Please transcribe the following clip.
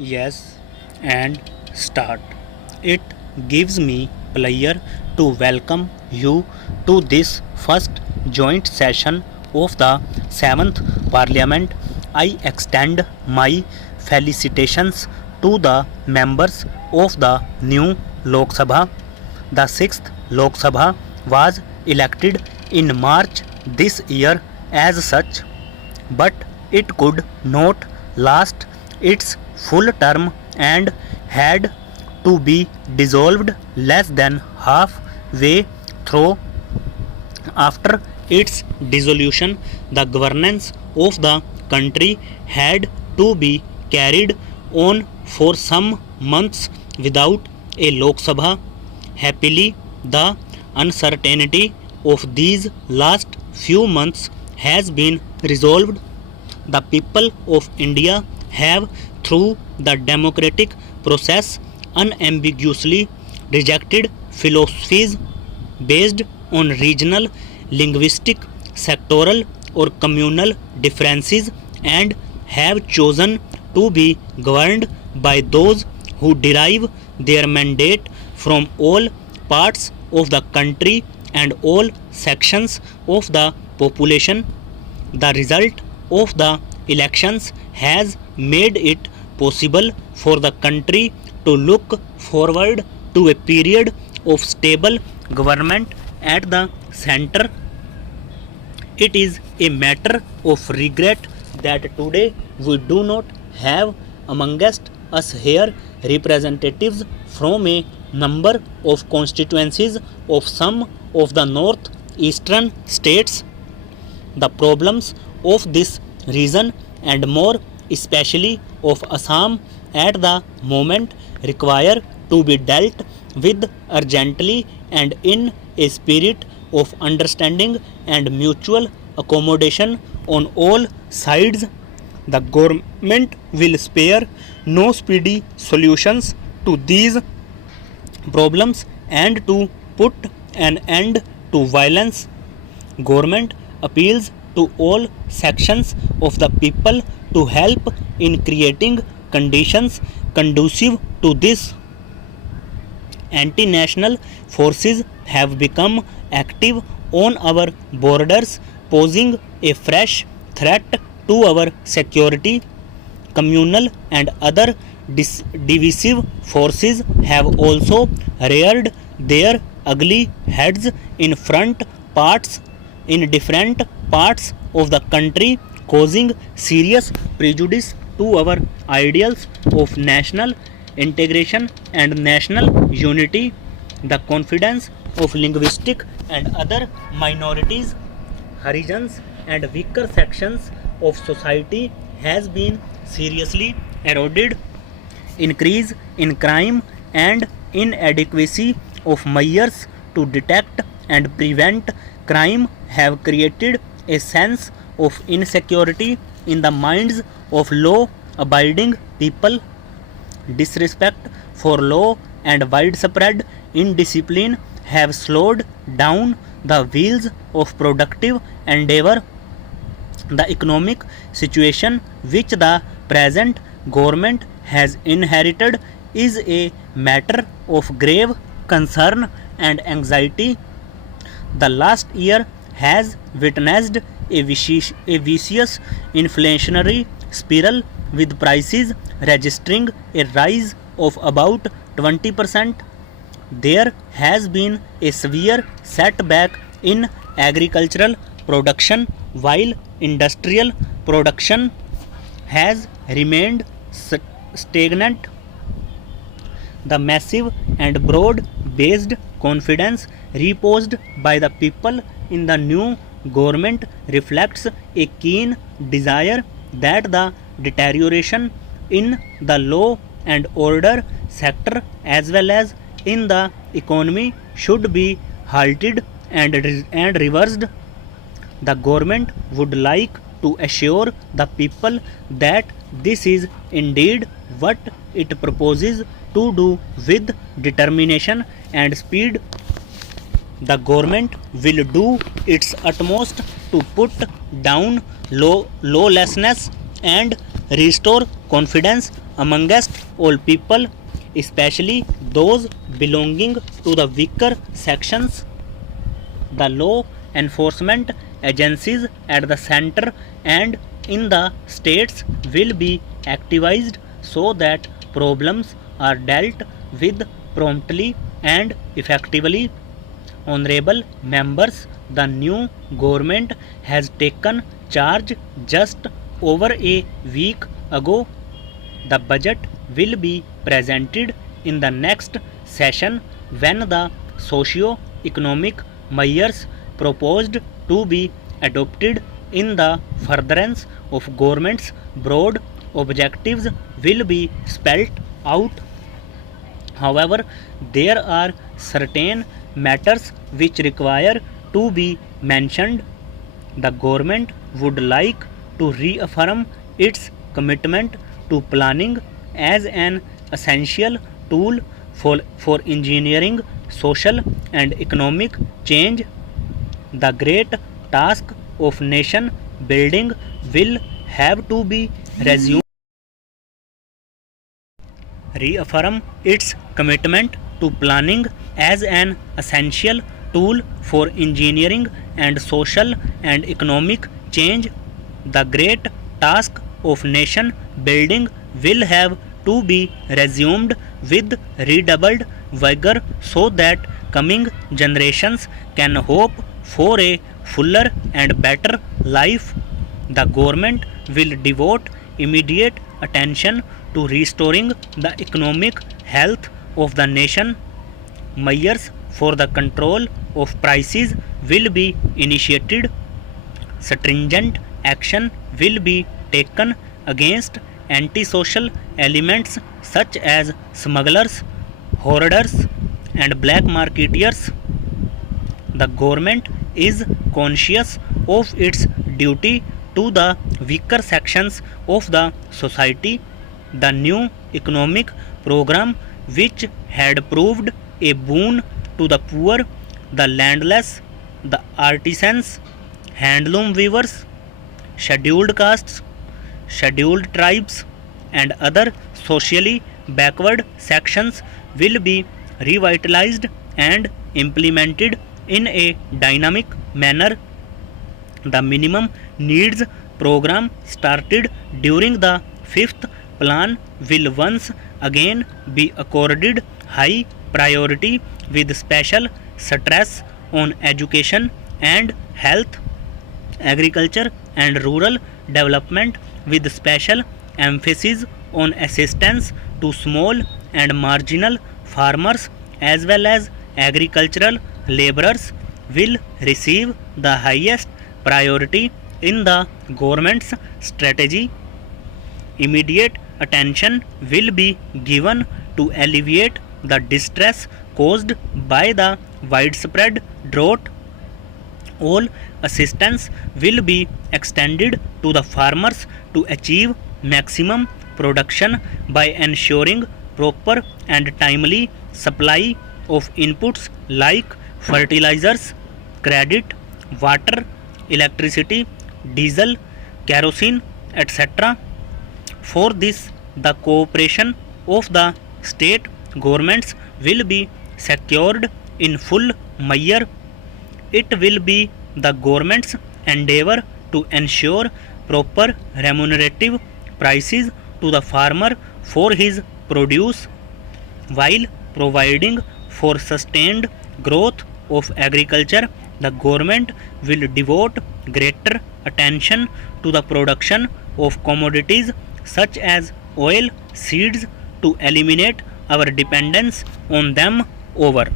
Yes, and start. It gives me pleasure to welcome you to this first joint session of the 7th Parliament. I extend my felicitations to the members of the new Lok Sabha. The 6th Lok Sabha was elected in March this year as such, but it could not last its full term and had to be dissolved less than halfway through. After its dissolution, the governance of the country had to be carried on for some months without a Lok Sabha. Happily, the uncertainty of these last few months has been resolved. The people of India have, through the democratic process, unambiguously rejected philosophies based on regional, linguistic, sectoral, or communal differences and have chosen to be governed by those who derive their mandate from all parts of the country and all sections of the population. The result of the elections has made it possible for the country to look forward to a period of stable government at the center. It is a matter of regret that today we do not have amongst us here representatives from a number of constituencies of some of the northeastern states. The problems of this region and more especially of Assam at the moment require to be dealt with urgently and in a spirit of understanding and mutual accommodation on all sides. The government will spare no speedy solutions to these problems and to put an end to violence. Government appeals to all sections of the people to help in creating conditions conducive to this. Anti-national forces have become active on our borders, posing a fresh threat to our security. Communal and other divisive forces have also reared their ugly heads in different parts of the country, causing serious prejudice to our ideals of national integration and national unity. The confidence of linguistic and other minorities, Harijans, and weaker sections of society has been seriously eroded. Increase in crime and inadequacy of measures to detect and prevent crime have created a sense of insecurity in the minds of law abiding people. Disrespect for law and widespread indiscipline have slowed down the wheels of productive endeavor. The economic situation which the present government has inherited is a matter of grave concern and anxiety. The last year has witnessed a vicious inflationary spiral with prices registering a rise of about 20%. There has been a severe setback in agricultural production while industrial production has remained stagnant. The massive and broad based confidence reposed by the people in the new government reflects a keen desire that the deterioration in the law and order sector as well as in the economy should be halted and reversed. The government would like to assure the people that this is indeed what it proposes to do with determination and speed. The government will do its utmost to put down lawlessness and restore confidence amongst all people, especially those belonging to the weaker sections. The law enforcement agencies at the center and in the states will be activized so that problems are dealt with promptly and effectively. Honorable members, the new government has taken charge just over a week ago. The budget will be presented in the next session when the socio-economic measures proposed to be adopted in the furtherance of government's broad objectives will be spelt out. However, there are certain matters which require to be mentioned. The government would like to reaffirm its commitment to planning as an essential tool for engineering social and economic change. The great task of nation building will have to be resumed. Reaffirm its commitment to planning as an essential tool for engineering and social and economic change. The great task of nation building will have to be resumed with redoubled vigor so that coming generations can hope for a fuller and better life. The government will devote immediate attention to restoring the economic health of the nation. Measures for the control of prices will be initiated. Stringent action will be taken against antisocial elements such as smugglers, hoarders, and black marketeers. The government is conscious of its duty to the weaker sections of the society. The new economic program, which had proved a boon to the poor, the landless, the artisans, handloom weavers, scheduled castes, scheduled tribes, and other socially backward sections, will be revitalized and implemented in a dynamic manner. The minimum needs program started during the fifth plan will once again be accorded high priority with special stress on education and health, agriculture and rural development with special emphasis on assistance to small and marginal farmers as well as agricultural laborers will receive the highest priority in the government's strategy. Immediate attention will be given to alleviate the distress caused by the widespread drought. All assistance will be extended to the farmers to achieve maximum production by ensuring proper and timely supply of inputs like fertilizers, credit, water, electricity, diesel, kerosene, etc. For this, the cooperation of the state governments will be secured in full measure. It will be the government's endeavor to ensure proper remunerative prices to the farmer for his produce, while providing for sustained growth of agriculture. The government will devote greater attention to the production of commodities such as oil, seeds to eliminate our dependence on them over.